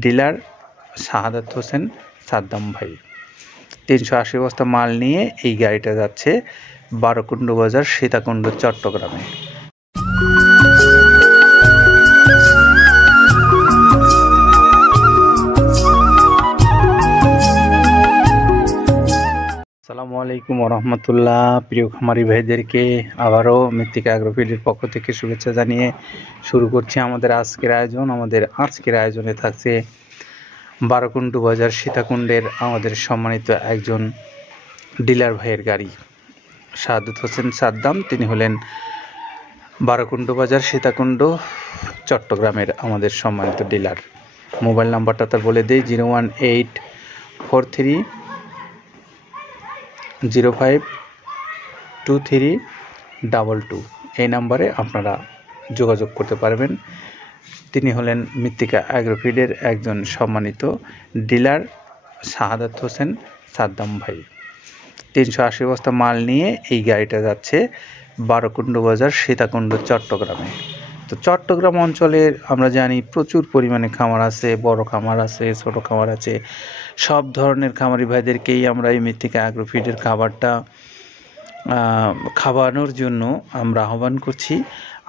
Dealer Shahadat Hossain Saddam ভাই। 380 বস্তা মাল নিয়ে এই গাড়িটা যাচ্ছে বারোকুন্ডু বাজার, সীতাকুণ্ড, চট্টগ্রামে। আসসালামু আলাইকুম রহমতুল্লাহ। প্রিয় খামারি ভাইদেরকে আবারও মৃত্তিকা অ্যাগ্রোফিডের পক্ষ থেকে শুভেচ্ছা জানিয়ে শুরু করছি আমাদের আজকের আয়োজন। আমাদের আজকের আয়োজনে থাকছে বারোকুন্ডু বাজার সীতাকুণ্ডের আমাদের সম্মানিত একজন ডিলার ভাইয়ের গাড়ি, শাহাদাত হোসেন সাদ্দাম। তিনি হলেন বারোকুন্ডু বাজার সীতাকুণ্ড চট্টগ্রামের আমাদের সম্মানিত ডিলার। মোবাইল নাম্বারটা তার বলে দিই, 01843052322। এই নাম্বারে আপনারা যোগাযোগ করতে পারবেন। তিনি হলেন মৃত্তিকা অ্যাগ্রোফিডের একজন সম্মানিত ডিলার, শাহাদাত হোসেন সাদ্দাম ভাই। 380 বস্তা মাল নিয়ে এই গাড়িটা যাচ্ছে বারোকুন্ডু বাজার, সীতাকুণ্ড, চট্টগ্রামে। তো চট্টগ্রাম অঞ্চলের আমরা জানি প্রচুর পরিমাণে খামার আছে, বড় খামার আছে, ছোট খামার আছে। সব ধরনের খামারি ভাইদেরকেই আমরা এই মৃত্তিকা অ্যাগ্রোফিডের খাবারটা খাওয়ানোর জন্য আমরা আহ্বান করছি।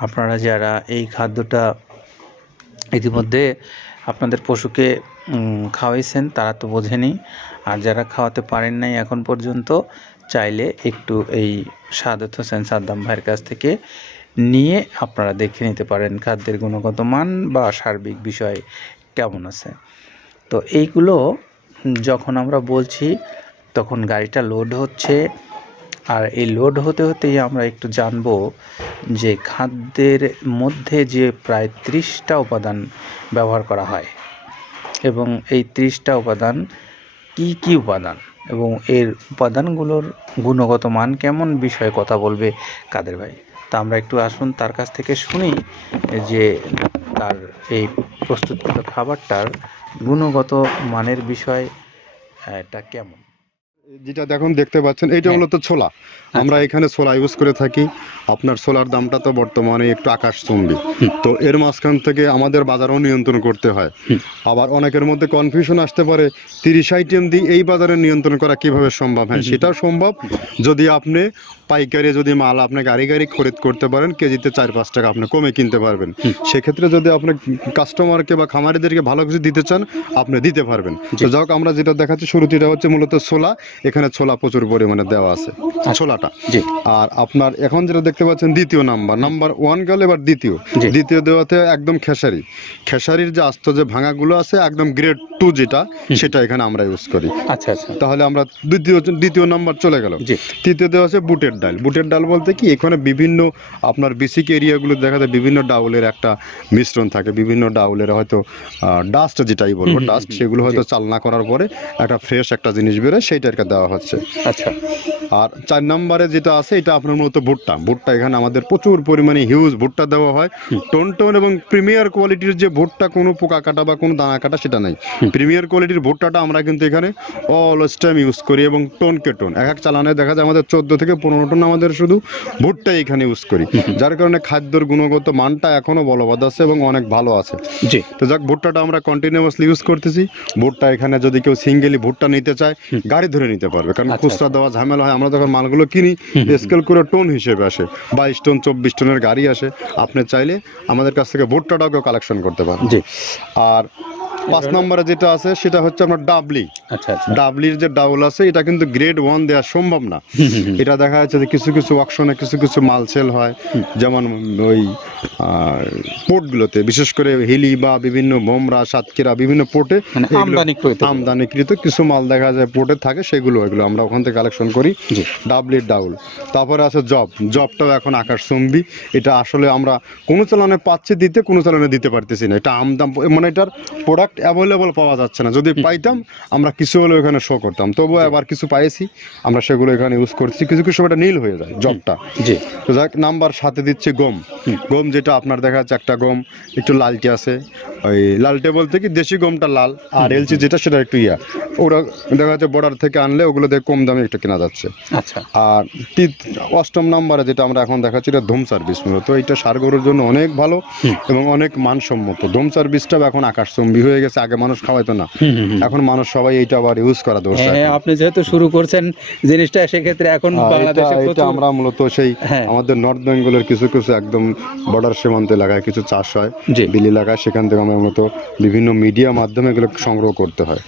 আপনারা যারা এই খাদ্যটা ইতিমধ্যে আপনাদের পশুকে খাওয়াইছেন তারা তো বোঝেনি, আর যারা খাওয়াতে পারেন নাই এখন পর্যন্ত, চাইলে একটু এই শাহাদাত হোসেন সাদ্দাম ভাইয়ের কাছ থেকে নিয়ে আপনারা দেখে নিতে পারেন খাদ্যের গুণগত মান বা সার্বিক বিষয় কেমন আছে। তো এইগুলো যখন আমরা বলছি তখন গাড়িটা লোড হচ্ছে, আর এই লোড হতে হতেই আমরা একটু জানবো যে খাদ্যের মধ্যে যে প্রায় 30টা উপাদান ব্যবহার করা হয় এবং এই 30টা উপাদান কি কি উপাদান এবং এর উপাদানগুলোর গুণগত মান কেমন বিষয়ে কথা বলবে কাদের ভাই। তা আমরা একটু আসুন তার কাছ থেকে শুনি যে তার এই প্রস্তুতকৃত খাবারটার গুণগত মানের বিষয় এটা কেমন। যেটা দেখতে পাচ্ছেন এটা মূলত ছোলা। আমরা এখানে ছোলা ইউজ করে থাকি। আপনার ছোলার দামটা তো বর্তমানে একটু আকাশচুম্বী। তো এর মাঝখান থেকে আমাদের বাজারও নিয়ন্ত্রণ করতে হয়। আবার অনেকের মধ্যে কনফিউশন আসতে পারে 30 আইটেম দিয়ে এই বাজারে নিয়ন্ত্রণ করা কিভাবে সম্ভব। হ্যাঁ, সেটাও সম্ভব যদি আপনি পাইকারি যদি মাল আপনি গাড়ি খরিদ করতে পারেন, কেজিতে 4-5 টাকা আপনি কমে কিনতে পারবেন। সেক্ষেত্রে যদি আপনি কাস্টমারকে বা খামারিদেরকে ভালো কিছু দিতে চান আপনি দিতে পারবেন। তো যাক, আমরা যেটা দেখাচ্ছি শুরুতেটা হচ্ছে মূলত ছোলা। এখানে ছোলা প্রচুর পরিমাণে দেওয়া আছে ছোলাটা। আর আপনার এখন যেটা দেখতে পাচ্ছেন দ্বিতীয় নাম্বার 1 গেল, এবার দ্বিতীয় দেওয়াতে একদম খেসারির যে আস্ত যে ভাঙাগুলো আছে একদম গ্রেড 2 যেটা, সেটা এখানে আমরা ইউজ করি। আচ্ছা আচ্ছা, তাহলে আমরা দ্বিতীয় নাম্বার চলে গেল। তৃতীয় দেওয়া আছে বুটের ডাল বলতে কি, এখানে বিভিন্ন আপনার বেসিক এরিয়াগুলো দেখা যায় বিভিন্ন ডাউলের একটা মিশ্রণ থাকে, বিভিন্ন ডাউলের হয়তো ডাস্ট যেটাই বলবো ডাস্ট, সেগুলো হয়তো চালনা করার পরে একটা ফ্রেশ একটা জিনিস বেরোয়, সেইটাকে দেওয়া হচ্ছে। আচ্ছা, আর 4 নম্বরে যেটা আছে এটা আপনার মূলত ভুট্টা। এখানে আমাদের প্রচুর পরিমাণে হিউজ ভুট্টা দেওয়া হয়। টোন এবং প্রিমিয়ার কোয়ালিটির যে ভুট্টা, কোনো পোকা কাটা বা কোনো দানা কাটা সেটা নাই। প্রিমিয়ার কোয়ালিটির ভুট্টাটা আমরা কিন্তু এখানে অলওয়েজ টাইম ইউজ করি এবং টোনকে টোন এক চালানে দেখা যায় আমাদের 14 থেকে 15 টন আমাদের শুধু ভুট্টা এখানে ইউজ করি, যার কারণে খাদ্যের গুণগত মানটা এখনো বলবৎ আছে এবং অনেক ভালো আছে। তো যাক, ভুট্টাটা আমরা কন্টিনিউয়াসলি ইউজ করতেছি। ভুট্টা এখানে যদি কেউ সিঙ্গেলি ভুট্টা নিতে চায় গাড়ি ধরে নিতে পারবে, কারণ খুচরা দেওয়া ঝামেলা হয়। আমরা যখন মালগুলো কিনি স্কেল করে টোন হিসেবে আসে, 22 টন 24 টনের গাড়ি আসে। আপনি চাইলে আমাদের কাছ থেকে ভুট্টাটাও কেউ কালেকশন করতে পারেন। আর 5 নম্বরে যেটা আছে সেটা হচ্ছে আপনার ডাবলির যে ডাউল আছে, এটা কিন্তু গ্রেড 1 দেওয়া সম্ভব না। এটা দেখা যাচ্ছে যে কিছু অকশনে কিছু মাল সেল হয়, যেমন ওই পোর্টগুলোতে, বিশেষ করে হিলি বা বিভিন্ন বোমরা, সাতক্ষীরা বিভিন্ন পোর্টে আমদানিকৃত কিছু মাল দেখা যায় পোর্টে থাকে, এগুলো আমরা ওখান থেকে কালেকশন করি। ডাবলির ডাউল। তারপরে আছে জবটাও এখন আকাশচুম্বী। এটা আসলে আমরা কোনো চালানে পাচ্ছি দিতে, কোনো চালানে দিতে পারতেছি না। এটা আমদাম, মানে এটার প্রোডাক্ট অ্যাভেলেবল পাওয়া যাচ্ছে না। যদি পাইতাম আমরা কিছু হলেও এখানে শো করতাম, তবুও আবার কিছু পাইছি আমরা, সেগুলো এখানে ইউজ করছি। কিছু সময় নীল হয়ে যায় জবটা। তো যাক, নাম্বার 7 দিচ্ছে গম, যেটা আপনার দেখা যাচ্ছে একটা গম একটু লালটে আছে। ওই লালটে বলতে কি দেশি গমটা লাল, আর এলচি যেটা সেটা একটু ওরা দেখা যাচ্ছে বর্ডার থেকে আনলে ওগুলো দিয়ে কম দামে একটু কেনা যাচ্ছে। আচ্ছা, আর 8ম নম্বরে যেটা আমরা এখন দেখাচ্ছি এটা ধুম সার্ভিস। মূলত এটা সার গরুর জন্য অনেক ভালো এবং অনেক মানসম্মত। ধুম সার্ভিসটাও এখন আকাশচুম্বী হয়ে গেছে, আগে মানুষ খাওয়াইতো না, এখন মানুষ সবাই এইটা আবার ইউজ করা ধরছে। হ্যাঁ, আপনি যেহেতু শুরু করছেন জিনিসটা, সেক্ষেত্রে এখন বাংলাদেশে এটা আমরা মূলত সেই আমাদের নর্থ বেঙ্গলের কিছু কিছু একদম বর্ডার সীমান্ত এলাকায় কিছু চাষ হয়, বিল এলাকায়, সেখান থেকে আমরা মূলত বিভিন্ন মিডিয়া মাধ্যমে এগুলো সংগ্রহ করতে হয়।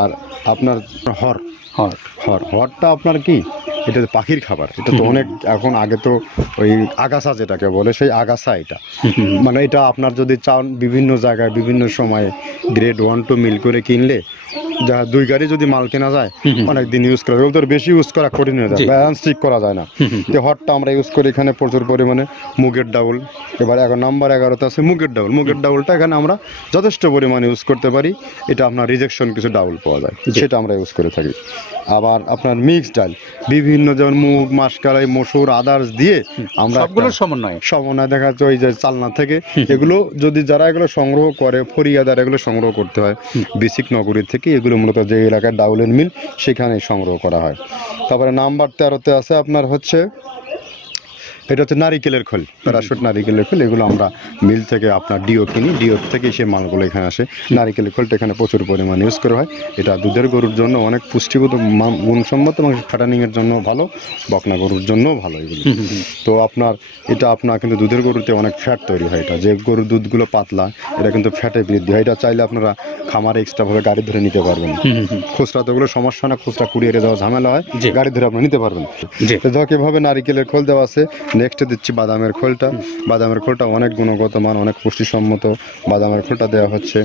আর আপনার হরটা আপনার কি, এটা পাখির খাবার, এটা তো অনেক এখন, আগে তো ওই আগাছা যেটাকে বলে সেই আগাছা, এটা মানে এটা আপনার যদি চান বিভিন্ন জায়গায় বিভিন্ন সময়ে গ্রেড 1-2 মিল করে কিনলে যা 2 গাড়ি যদি মাল কেনা যায় অনেক দিন ইউজ করা যায়, ওদের বেশি ইউজ করা কঠিন হয়ে যায়, ব্যালেন্স ঠিক করা যায় না। তো হটটা আমরা ইউজ করি এখানে প্রচুর পরিমাণে। মুগের ডাউল, এবার নাম্বার 11তে আছে মুগের ডাউলটা এখানে আমরা যথেষ্ট পরিমাণে ইউজ করতে পারি। এটা আপনার রিজেকশন কিছু ডাউল পাওয়া যায়, সেটা আমরা ইউজ করে থাকি। আবার আপনার মিক্স ডাল, বিভিন্ন যেমন মুগ, মাসকলাই, মসুর, আদার্স দিয়ে আমরা সবগুলোর সমন্বয় দেখা যাচ্ছে ওই যে চালনা থেকে এগুলো যদি যারা এগুলো সংগ্রহ করে, ফরিয়াদার এগুলো সংগ্রহ করতে হয় বেসিক নগরী থেকে, এগুলো মূলত যে এলাকায় ডাউলের মিল সেখানে সংগ্রহ করা হয়। তারপরে নাম্বার 13তে আছে আপনার হচ্ছে, এটা হচ্ছে নারিকেলের খোল, প্যারাশুট নারিকেলের খোল, এগুলো আমরা মিল থেকে আপনার ডিও কিনি, ডিও থেকে সেই মালগুলো এখানে আসে। নারিকেলের খোলটা এখানে প্রচুর পরিমাণে ইউজ করা হয়। এটা দুধের গরুর জন্য অনেক পুষ্টিগত গুণসম্মত এবং ফ্যাটানিংয়ের জন্য ভালো, বকনা গরুর জন্যও ভালো এগুলো। তো আপনার এটা আপনার কিন্তু দুধের গরুতে অনেক ফ্যাট তৈরি হয়, এটা যে গরুর দুধগুলো পাতলা এটা কিন্তু ফ্যাটে বৃদ্ধি হয়। এটা চাইলে আপনারা খামারে এক্সট্রাভাবে গাড়ি ধরে নিতে পারবেন, খুচরা তো ওগুলো সমস্যা না, খুচরা কুরিয়ারে যাওয়া ঝামেলা হয়, গাড়ি ধরে আপনি নিতে পারবেন। তো এভাবে নারিকেলের খোল দেওয়া আছে। নেক্সটে দিচ্ছি বাদামের খোলটা অনেক গুণগত মান, অনেক পুষ্টিসম্মত বাদামের খোলটা দেওয়া হচ্ছে।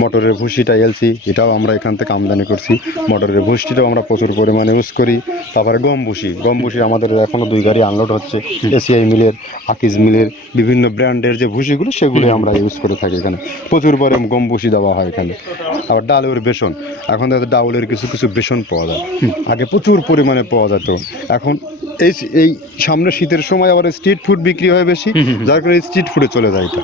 মটরের ভুসিটা এলসি, এটাও আমরা এখান থেকে আমদানি করছি, মটরের ভুসিটাও আমরা প্রচুর পরিমাণে ইউজ করি। তারপরে গম ভুসি আমাদের এখনও 2 গাড়ি আনলোড হচ্ছে, এসিআই মিলের, আকিজ মিলের বিভিন্ন ব্র্যান্ডের যে ভুসিগুলো সেগুলো আমরা ইউজ করে থাকি এখানে, প্রচুর পরিমাণে গম ভুসি দেওয়া হয় এখানে। আবার ডালের বেসন, এখন ডাউলের কিছু কিছু বেসন পাওয়া যায়, আগে প্রচুর পরিমাণে পাওয়া যেত, এখন এই সামনে শীতের সময় আবার স্ট্রিট ফুড বিক্রি হয় বেশি, যার কারণে স্ট্রিট ফুডে চলে যায় এটা।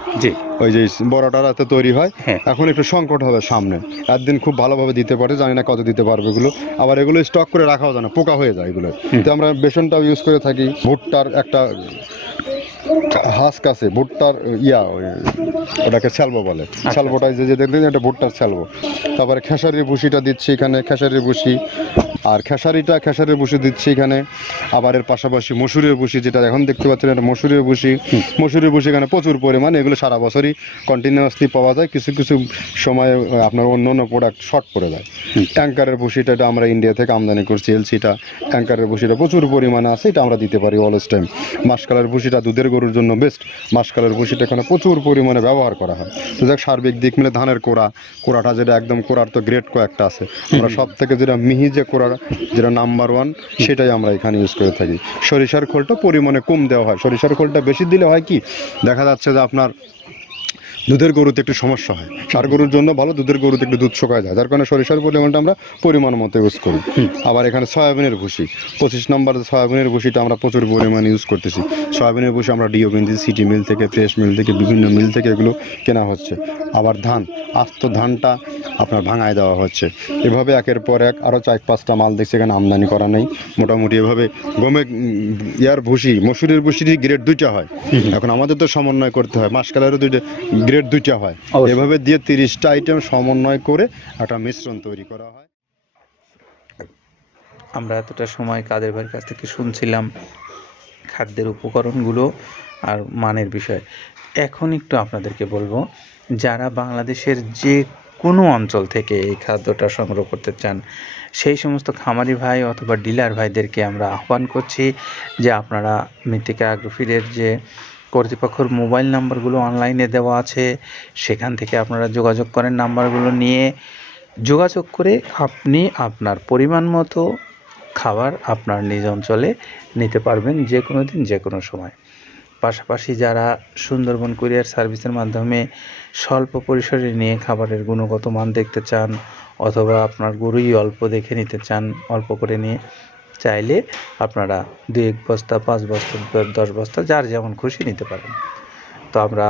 ওই যে বড়টা রাতে তৈরি হয়, এখন একটু সংকট হবে সামনে, একদিন খুব ভালোভাবে দিতে পারে, জানি না কত দিতে পারবে এগুলো, আবার এগুলো স্টক করে রাখাও যায় না, পোকা হয়ে যায় এগুলো। তো আমরা বেসনটাও ইউজ করে থাকি। ভুট্টার একটা হাস্ক আছে, ভুট্টার ওটাকে স্যালবো বলে, স্যালবোটাই যে দেখলেন এটা ভুট্টার স্যালবো। তারপরে খেসারির ভুসিটা দিচ্ছি এখানে, খেসারির ভুসি, আর খেসারির ভুসি দিচ্ছি এখানে। আবার এর পাশাপাশি মসুরের ভুসি, যেটা এখন দেখতে পাচ্ছেন এটা মসুরের ভুসি এখানে প্রচুর পরিমাণে, এগুলো সারা বছরই কন্টিনিউয়াসলি পাওয়া যায়, কিছু কিছু সময় আপনার অন্য প্রোডাক্ট শর্ট পড়ে যায়। ট্যাঙ্কারের ভুসিটা এটা আমরা ইন্ডিয়া থেকে আমদানি করছি, এলসিটা, ট্যাঙ্কারের ভুসিটা প্রচুর পরিমাণে আছে, এটা আমরা দিতে পারি অলওয়েজ টাইম। মাসকালের ভুসিটা দুধের গরুর জন্য বেস্ট, মাসকালের ভুসিটা এখানে প্রচুর পরিমাণে ব্যবহার করা হয়। তো যাক, সার্বিক দিক মিলে ধানের কোড়াটা যেটা একদম, কোড়ার তো গ্রেড কয়েকটা আছে, আমরা সব থেকে যেটা মিহি যে কোড়া, যেটা নাম্বার 1, সেটাই আমরা এখানে ইউজ করে থাকি। সরিষার খোলটা পরিমাণে কম দেওয়া হয়, সরিষার খোলটা বেশি দিলে হয় কি, দেখা যাচ্ছে যে আপনার দুধের গরুতে একটু সমস্যা হয়, ষাঁড় গরুর জন্য ভালো, দুধের গরুতে একটু দুধ শুকায় যায়, যার কারণে সরিষার পরিমাণটা আমরা পরিমাণ মতো ইউজ করি। আবার এখানে সয়াবিনের ভুসি, 25 নম্বর সয়াবিনের ভুসিটা আমরা প্রচুর পরিমাণে ইউজ করতেছি। সয়াবিনের ভুসি আমরা ডিও কিনছি, সিটি মিল থেকে, ফ্রেশ মিল থেকে, বিভিন্ন মিল থেকে এগুলো কেনা হচ্ছে। আবার আস্ত ধানটা আপনার ভাঙায় দেওয়া হচ্ছে। এভাবে একের পর এক আরও 4-5টা মাল দেখছি এখানে আমদানি করা নেই। মোটামুটি এভাবে ভুসি, মসুরের ভুসিরই গ্রেড 2টা হয়, এখন আমাদের তো সমন্বয় করতে হয়, মাসকালেরও গ্রেড 2টা হয়, এভাবে দিয়ে 30টা আইটেম সমন্বয় করে একটা মিশ্রণ তৈরি করা হয়। আমরা এতটা সময় কাদের ভাইয়ের কাছ থেকে শুনছিলাম খাদ্যের উপকরণগুলো আর মানের বিষয়। এখন একটু আপনাদেরকে বলবো, যারা বাংলাদেশের যে কোনো অঞ্চল থেকে এই খাদ্যটা সংগ্রহ করতে চান, সেই সমস্ত খামারি ভাই অথবা ডিলার ভাইদেরকে আমরা আহ্বান করছি যে আপনারা মৃত্তিকা অ্যাগ্রোফিডের যে কর্তৃপক্ষের মোবাইল নাম্বারগুলো অনলাইনে দেওয়া আছে, সেখান থেকে আপনারা যোগাযোগ করেন, নাম্বারগুলো নিয়ে যোগাযোগ করে আপনি আপনার পরিমাণ মতো খাবার আপনার নিজ অঞ্চলে নিতে পারবেন, যে কোনো দিন, যে কোনো সময়। পাশাপাশি যারা সুন্দরবন কুরিয়ার সার্ভিসের মাধ্যমে স্বল্প পরিসরে নিয়ে খাবারের গুণগত মান দেখতে চান, অথবা আপনার গরুই অল্প দেখে নিতে চান, অল্প করে নিয়ে, চাইলে আপনারা 2-1 বস্তা, 5 বস্তা, 10 বস্তা, যার যেমন খুশি নিতে পারেন। তো আমরা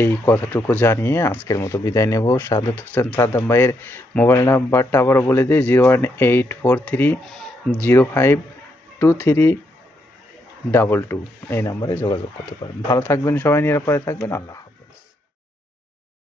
এই কথাটুকু জানিয়ে আজকের মতো বিদায় নেব। সাদত হোসেন সাদ্দাম ভাইয়ের মোবাইল নাম্বারটা আবারও বলে দিই, 01843052322, এই নাম্বারে যোগাযোগ করতে পারেন। ভালো থাকবেন সবাই, নিরাপদে থাকবেন। আল্লাহ হাফেজ।